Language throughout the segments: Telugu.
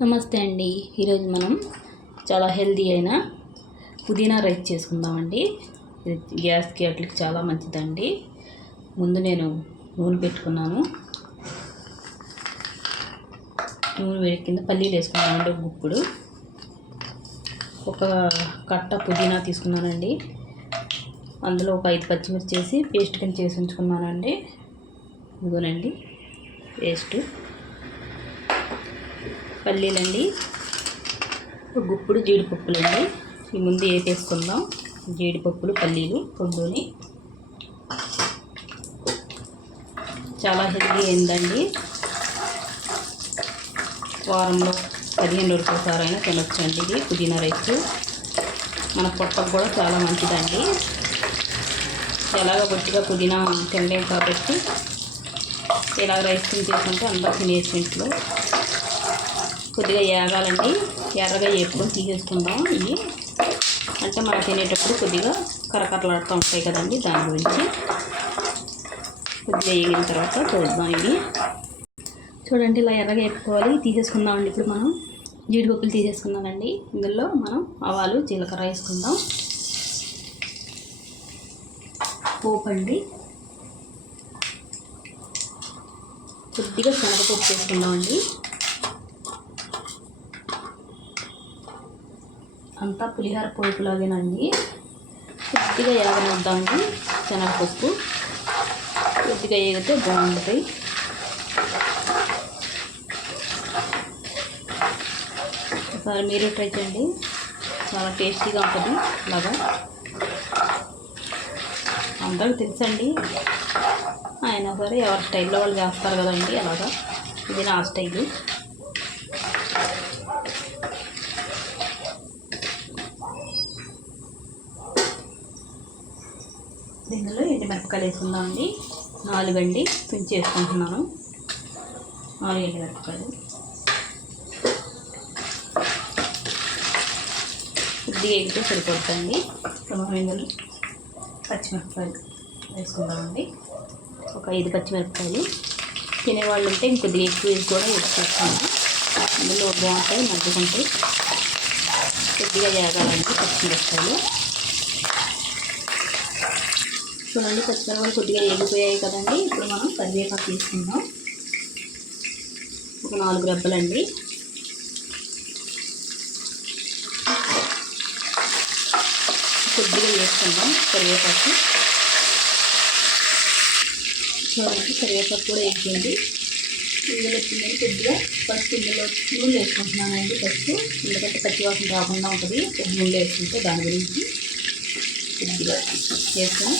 నమస్తే అండి. ఈరోజు మనం చాలా హెల్తీ అయిన పుదీనా రైస్ చేసుకుందామండి. ఇది గ్యాస్కి అట్లకి చాలా మంచిదండి. ముందు నేను నూనె పెట్టుకున్నాను. నూనె వేడి కింద పల్లీలు వేసుకున్నానండి. ఒక గుప్పుడు ఒక కట్ట పుదీనా తీసుకున్నానండి. అందులో ఒక 5 పచ్చిమిర్చి వేసి పేస్ట్ కింద చేసి ఉంచుకున్నానండి. ఇదిగోనండి పేస్ట్. పల్లీలండి, ఒక గుప్పుడు జీడిపప్పులండి. ఈ ముందు వేసేసుకుందాం. జీడిపప్పులు పల్లీలు పొద్దుని చాలా హెల్తీ అయిందండి. వారంలో 15 రోజులకు ఒకసారి అయినా తినొచ్చండి. ఇది పుదీనా రైస్ మన పొట్టకు కూడా చాలా మంచిదండి. ఎలాగ బొట్టిగా పుదీనా తినలేం కాబట్టి ఇలా రైస్ తినేసుకుంటే అందరూ తినేసి ఇంట్లో. కొద్దిగా ఏగాలండి, ఎర్రగా వేపుకొని తీసేసుకుందాం. ఇవి అంటే మనం తినేటప్పుడు కొద్దిగా కరకరలాడుతూ ఉంటాయి కదండి, దాని గురించి. కొద్దిగా వేగిన తర్వాత చూద్దాం. ఇవి చూడండి, ఇలా ఎర్రగా వేపుకోవాలి. తీసేసుకుందామండి. ఇప్పుడు మనం జీడిపప్పులు తీసేసుకున్నానండి. ఇందులో మనం ఆవాలు జీలకర్ర వేసుకుందాం. పోపు అండి, కొద్దిగా శనగపప్పు వేసుకుందామండి. అంతా పులిహోర పోపులాగేనండి. కొద్దిగా ఏగనిద్దామండి. శనగపప్పు కొద్దిగా వేగితే బాగుంటుంది. ఒకసారి మీరు ట్రై చేయండి, చాలా టేస్టీగా ఉంటుంది. అలాగా అందరికి తెలుసండి, అయినా సరే ఎవరి స్టైల్లో వాళ్ళు చేస్తారు కదండి. అలాగా ఇది నా స్టైలు. దీనిలో ఎండుమిరపకాయలు వేసుకుందామండి. 4 అండి, తుంచి వేసుకుంటున్నాను. 4 ఎండుమిరపకాయలు. కొద్దిగా ఎగితే సరిపోతుందండి. మనం ఇందులో పచ్చిమిరపకాయలు వేసుకుందామండి. ఒక 5 పచ్చిమిరపకాయలు. తినేవాళ్ళు ఉంటే ఇంకొద్దిగా ఎక్కువ వేసి కూడా వేసుకుంటాను. ఇందులో బాగుంటాయి, మగ్గుకుంటాయి. కొద్దిగా వేగాలండి పచ్చిమిరపకాయలు. చూడండి, పచ్చిమిరపకాయలు కొద్దిగా వేగిపోయాయి కదండి. ఇప్పుడు మనం కరివేపాకు తీసుకుందాం. ఒక 4 రెబ్బలండి. కొద్దిగా వేసుకుందాం కరివేపాకు. చూడండి, కరివేపాకు కూడా వేసింది. ఇందులో వచ్చిందని కొద్దిగా ఫస్ట్ ఇందులో నూనె వేసుకుంటున్నానండి. ఫస్ట్ ఎందుకంటే పచ్చివాసన రాకుండా ఉంటుంది. కొద్ది నూనె వేసుకుంటే దాని గురించి కొద్దిగా వేసుకొని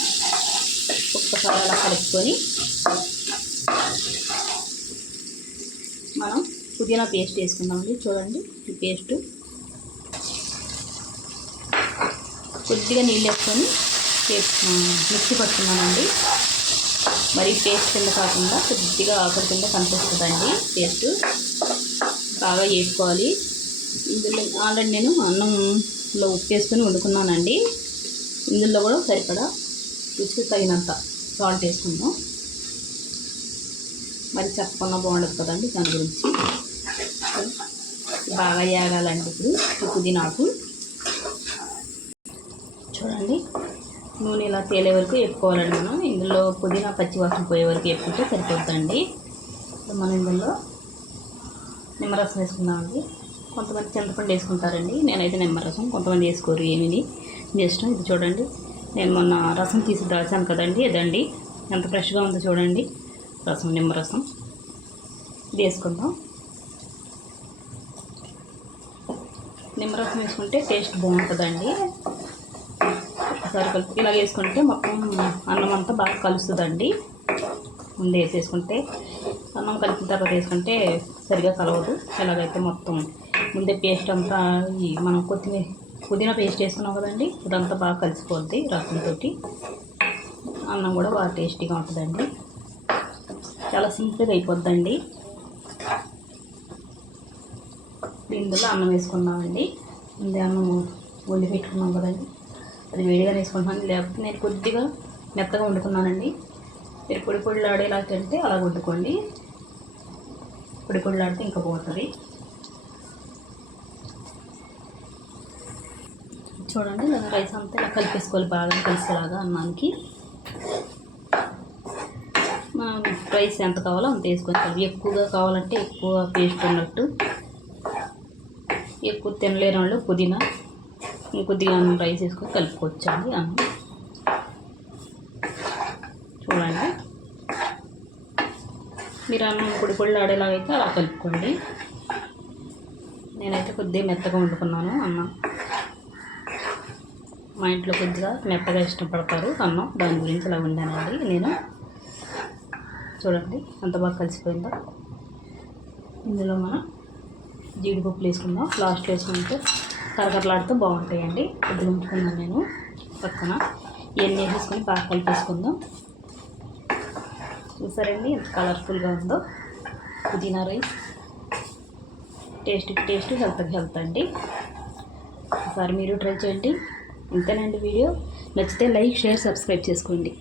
ఒక్కసారి అలా కలుపుకొని మనం పుదీనా పేస్ట్ వేసుకుందామండి. చూడండి, ఈ పేస్టు కొద్దిగా నీళ్ళు వేసుకొని మిక్సీ పట్టుకున్నానండి. మరి పేస్ట్ కింద కాకుండా కొద్దిగా ఆకుల కింద కనిపిస్తుందండి. పేస్ట్ బాగా వేసుకోవాలి. ఇందులో ఆల్రెడీ నేను అన్నంలో ఉప్పు వేసుకొని వండుకున్నానండి. ఇందులో కూడా సరిపడా రుచికి తగినంత సాల్ట్ వేసుకుందాం. మరి చెప్పకుండా బాగుండదు కదండి, దాని గురించి. బాగా వేగాలండి. ఇప్పుడు ఈ పుదీనాకు చూడండి, నూనె ఇలా తేలే వరకు వేపుకోవాలండి. మనం ఇందులో పుదీనా పచ్చివాసన పోయే వరకు వేపుకుంటే సరిపోతుందండి. మనం ఇందులో నిమ్మరసం వేసుకుందామండి. కొంతమంది చింతపండు వేసుకుంటారండి, నేనైతే నిమ్మరసం. కొంతమంది వేసుకోరు, ఏమిని మీ ఇష్టం. ఇది చూడండి, నేను మొన్న రసం తీసి దాచాను కదండి, ఇదండి ఎంత ఫ్రెష్గా ఉందో చూడండి. రసం, నిమ్మరసం ఇది వేసుకుందాం. నిమ్మరసం వేసుకుంటే టేస్ట్ బాగుంటుందండి. ఒకసారి కలిపి ఇలా వేసుకుంటే మొత్తం అన్నం అంతా బాగా కలుస్తుందండి. ముందు వేసేసుకుంటే అన్నం కలిపిన తర్వాత వేసుకుంటే సరిగా కలవదు. ఎలాగైతే మొత్తం ముందే పేస్ట్ అంతా మనం పుదీనా పేస్ట్ వేసుకున్నాం కదండి, ఇదంతా బాగా కలిసిపోద్ది రసంతో. అన్నం కూడా బాగా టేస్టీగా ఉంటుందండి. చాలా సింపుల్గా అయిపోద్దండి. ఇందులో అన్నం వేసుకున్నామండి. ముందే అన్నం వండి పెట్టుకున్నాం కదండి, అది వేడిగా వేసుకుంటున్నాను. లేకపోతే నేను కొద్దిగా మెత్తగా వండుకున్నానండి. మీరు పొడి పొడిలాడేలా తింటే అలా వండుకోండి. పొడి పొడిలాడితే ఇంకా బాగుంటుంది. చూడండి ఇలా రైస్ అంతా ఇలా కలిపేసుకోవాలి, బాగా కలిసేలాగా అన్నానికి. మనం రైస్ ఎంత కావాలో అంత వేసుకొని, ఎక్కువగా కావాలంటే ఎక్కువ పేస్ట్ ఉన్నట్టు, ఎక్కువ తినలేని వాళ్ళు పుదీనా ఇంకొద్దిగా రైస్ వేసుకొని కలుపుకోవచ్చండి అన్నం. చూడండి మీరు అన్నం పొడి పొడి ఆడేలాగైతే అలా కలుపుకోండి. నేనైతే కొద్దిగా మెత్తగా వండుకున్నాను అన్నం. మా ఇంట్లో కొద్దిగా మెత్తగా ఇష్టపడతారు అన్నం, దాని గురించి అలా వండానండి నేను. చూడండి అంత బాగా కలిసిపోయిందో. ఇందులో మనం జీడిపప్పులు వేసుకుందాం, లాస్ట్లో వేసుకుంటే కరకరలాడితే బాగుంటాయండి. కొద్దిగా ఉంచుకున్నాను నేను పక్కన. ఇవన్నీ వేసేసుకొని బాగా కలిపేసుకుందాం. చూసారండి ఎంత కలర్ఫుల్గా ఉందో పుదీనా రైస్. టేస్ట్ హెల్త్ అండి. ఒకసారి మీరు ట్రై చేయండి. ఇంతేనండి వీడియో. నచ్చితే లైక్, షేర్, సబ్స్క్రైబ్ చేసుకోండి.